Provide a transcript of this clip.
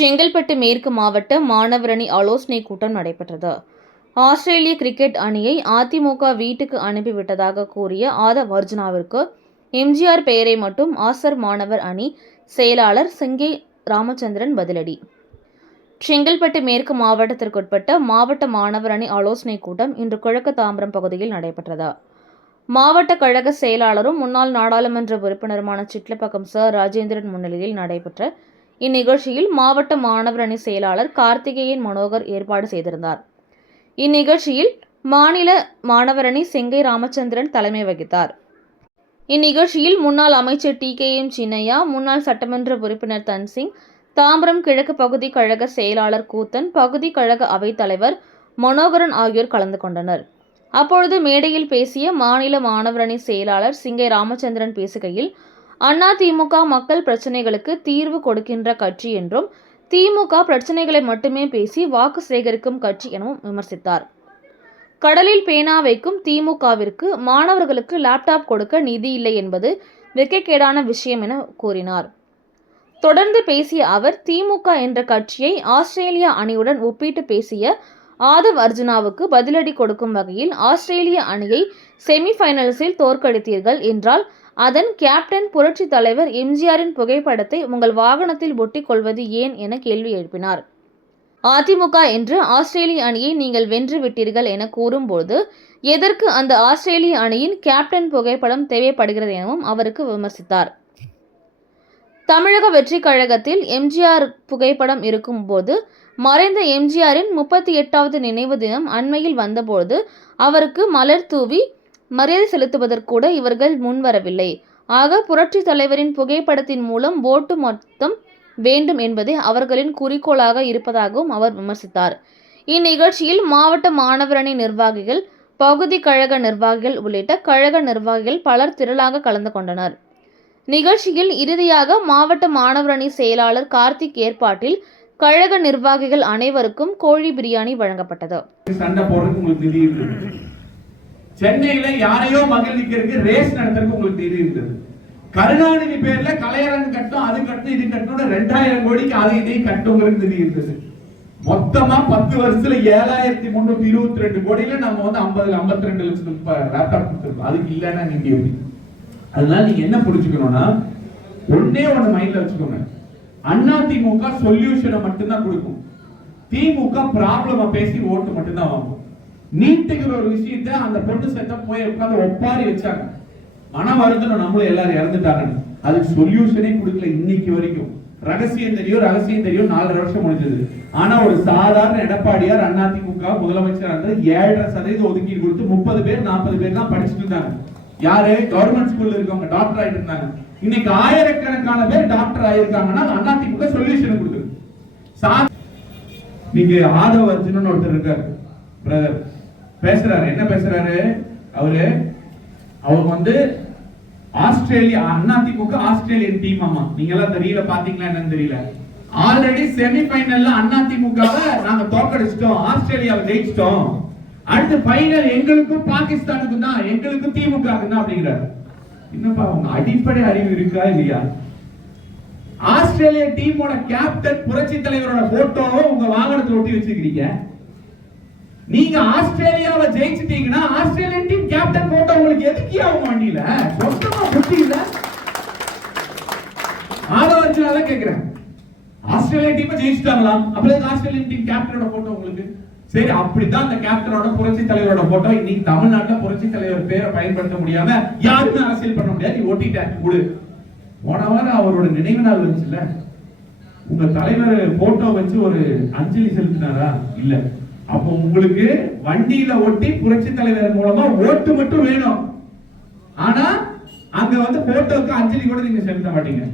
செங்கல்பட்டு மேற்கு மாவட்ட மாணவர் அணி ஆலோசனை கூட்டம் நடைபெற்றது. ஆஸ்திரேலிய கிரிக்கெட் அணியை அதிமுக வீட்டுக்கு அனுப்பிவிட்டதாக கூறிய ஆதவ் அர்ஜுனாவிற்கு எம்ஜிஆர் பெயரை மட்டும் ஆசர் மாணவர் அணி செயலாளர் சிங்கை ராமச்சந்திரன் பதிலடி. செங்கல்பட்டு மேற்கு மாவட்டத்திற்குட்பட்ட மாவட்ட மாணவர் அணி ஆலோசனை கூட்டம் இன்று கிழக்கு தாம்பரம் பகுதியில் நடைபெற்றது. மாவட்ட கழக செயலாளரும் முன்னாள் நாடாளுமன்ற உறுப்பினருமான சிட்லப்பாக்கம் ச. ராஜேந்திரன் முன்னிலையில் நடைபெற்ற இந்நிகழ்ச்சியில் மாவட்ட மாணவர் அணி செயலாளர் கார்த்திகேயன் மனோகர் ஏற்பாடு செய்திருந்தார். இந்நிகழ்ச்சியில் மாநில மாணவர் அணி செங்கை ராமச்சந்திரன் தலைமை வகித்தார். இந்நிகழ்ச்சியில் முன்னாள் அமைச்சர் TKM சின்னையா, முன்னாள் சட்டமன்ற உறுப்பினர் தன்சிங், தாம்பரம் கிழக்கு பகுதி கழக செயலாளர் கூத்தன், பகுதி கழக அவைத்தலைவர் மனோகரன் ஆகியோர் கலந்து கொண்டனர். அப்பொழுது மேடையில் பேசிய மாநில மாணவர் அணி செயலாளர் சிங்கை ராமச்சந்திரன் பேசுகையில், அதிமுக மக்கள் பிரச்சனைகளுக்கு தீர்வு கொடுக்கின்ற கட்சி என்றும், திமுக பிரச்சனைகளை மட்டுமே பேசி வாக்கு சேகரிக்கும் கட்சி எனவும் விமர்சித்தார். கடலில் பேனா வைக்கும் திமுகவிற்கு மாணவர்களுக்கு லேப்டாப் கொடுக்க நிதி இல்லை என்பது வெட்கக்கேடான விஷயம் என கூறினார். தொடர்ந்து பேசிய அவர், திமுக என்ற கட்சியை ஆஸ்திரேலியா அணியுடன் ஒப்பிட்டு பேசிய ஆதவ் அர்ஜுனாவுக்கு பதிலடி கொடுக்கும் வகையில், ஆஸ்திரேலிய அணியை செமிஃபைனல்ஸில் தோற்கடித்தீர்கள் என்றால் அதன் கேப்டன் புரட்சி தலைவர் எம்ஜிஆரின் புகைப்படத்தை உங்கள் வாகனத்தில் ஒட்டிக் கொள்வது ஏன் என கேள்வி எழுப்பினார். அதிமுக என்று ஆஸ்திரேலிய அணியை நீங்கள் வென்று விட்டீர்கள் என கூறும்போது எதற்கு அந்த ஆஸ்திரேலிய அணியின் கேப்டன் புகைப்படம் தேவைப்படுகிறது எனவும் அவருக்கு விமர்சித்தார். தமிழக வெற்றி கழகத்தில் எம்ஜிஆர் புகைப்படம் இருக்கும்போது மறைந்த எம்ஜிஆரின் 38வது நினைவு தினம் அண்மையில் வந்தபோது அவருக்கு மலர் தூவி மரியாதை செலுத்துவதற்கூட இவர்கள் முன்வரவில்லை. ஆக புரட்சி தலைவரின் புகைப்படத்தின் மூலம் ஓட்டு மொத்தம் வேண்டும் என்பதே அவர்களின் குறிக்கோளாக இருப்பதாகவும் அவர் விமர்சித்தார். இந்நிகழ்ச்சியில் மாவட்ட மாணவர் அணி நிர்வாகிகள், பகுதி கழக நிர்வாகிகள் உள்ளிட்ட கழக நிர்வாகிகள் பலர் திரளாக கலந்து கொண்டனர். நிகழ்ச்சியில் இறுதியாக மாவட்ட மாணவர் அணி செயலாளர் கார்த்திக் ஏற்பாட்டில் கழக நிர்வாகிகள் அனைவருக்கும் கோழி பிரியாணி வழங்கப்பட்டது. சென்னையில யாரையோ மகிழ்ச்சிக்கிறதுக்கு ரேஸ் நடத்துறதுக்கு உங்களுக்கு நிதி இருந்தது. கருணாநிதி பேர்ல கலையரங்கு கட்டும், அது கட்டும், இது கட்டும், 2000 கோடிக்கு அதை இதையும் கட்டுங்கிறது நிதி இருந்தது. மொத்தமா 10 வருஷத்துல 7322 கோடியில நம்ம 52 லட்சம் லேப்டாப் கொடுத்துருக்கோம். அதுக்கு இல்லைன்னா நீங்க எப்படி? அதனால நீங்க என்ன புரிஞ்சுக்கணும்னா, ஒன்னே ஒண்ணு மைண்ட்ல வச்சுக்கோங்க. அதிமுக சொல்யூஷனை மட்டும்தான் கொடுக்கும், திமுக ப்ராப்ளமா பேசி ஓட்டு மட்டும்தான் வாங்கும். நீட்டுங்கிற ஒரு விஷயத்தை அந்த பொண்ணு சேர்த்த போய் உட்காந்து ஒப்பாரி வச்சாங்க. மனம் வருந்தணும், நம்மளும் எல்லாரும் இறந்துட்டாங்கன்னு. அதுக்கு சொல்யூஷனே கொடுக்கல இன்னைக்கு வரைக்கும். ரகசியம் தெரியும் 4.5 வருஷம் முடிஞ்சது. ஆனா ஒரு சாதாரண எடப்பாடியார் அதிமுக முதலமைச்சர் 7.5% ஒதுக்கீடு கொடுத்து 30 பேர் 40 பேர் தான் படிச்சுட்டு இருந்தாங்க. யாரு? கவர்மெண்ட் ஸ்கூல்ல இருக்கவங்க டாக்டர் ஆயிட்டு இருந்தாங்க. இன்னைக்கு ஆயிரக்கணக்கான பேர் டாக்டர் ஆயிருக்காங்கன்னா அதிமுக சொல்யூஷன் கொடுக்குது. நீங்க ஆதவ் அர்ஜுனன் ஒருத்தர் இருக்காரு, பிரதர் பேசுறாரு. என்ன பேசுறாரு அவரு? அவங்க ஆஸ்திரேலியா அதிமுக ஆஸ்திரேலியன் டீம். ஆமா, நீங்க எல்லாம் தெரியல, பாத்தீங்களா என்னன்னு தெரியல. ஆல்ரெடி செமிஃபைனல்ல அதிமுகவை நாங்க தோக்கடிச்சிட்டோம், ஆஸ்திரேலியாவை ஜெயிச்சிட்டோம். அடுத்து ஃபைனல் எங்களுக்கும் பாகிஸ்தானுக்கும் தான், எங்களுக்கும் திமுகவுக்கு தான் அப்படிங்கிறாரு. என்னப்பா அவங்க அடிப்படை அறிவு இருக்கா இல்லையா? ஆஸ்திரேலியா டீமோட கேப்டன் புரட்சி தலைவரோட போட்டோவை உங்க வாகனத்தை ஒட்டி வச்சிருக்கீங்க. நீங்க ஆஸ்திரேலியாவை ஜெயிச்சிட்டீங்கன்னா ஆஸ்திரேலியன் டீம் கேப்டன் போட்டோ உங்களுக்கு எதுக்கியா உங்க வண்டியில? சொந்தமா புத்தி இல்ல? ஆதவர்ஜுனால கேக்குறேன், ஆஸ்திரேலியா டீம் ஜெயிச்சிட்டாங்களா? அப்பதான் ஆஸ்திரேலியன் டீம் கேப்டனோட போட்டோ உங்களுக்கு. சரி, அப்படிதான் அந்த கேப்டனோட புரட்சி தலைவரோட போட்டோ. இன்னைக்கு தமிழ்நாட்டுல புரட்சி தலைவர் பேரை பயன்படுத்த முடியாம யாருமே அரசியல் பண்ண முடியாது. நீ ஓட்டிட்டேன் விடு. போன வாரம் அவரோட நினைவு நாள் வந்துச்சுல்ல, உங்க தலைவர் போட்டோ வச்சு ஒரு அஞ்சலி செலுத்தினாரா? இல்ல. அப்போ உங்களுக்கு வண்டியில ஒட்டி புரட்சி தலைவர் மூலமா ஓட்டு மட்டும் வேணும். ஆனா அங்க போட்டோக்கு அஞ்சலி கூட நீங்க செலுத்த மாட்டீங்க.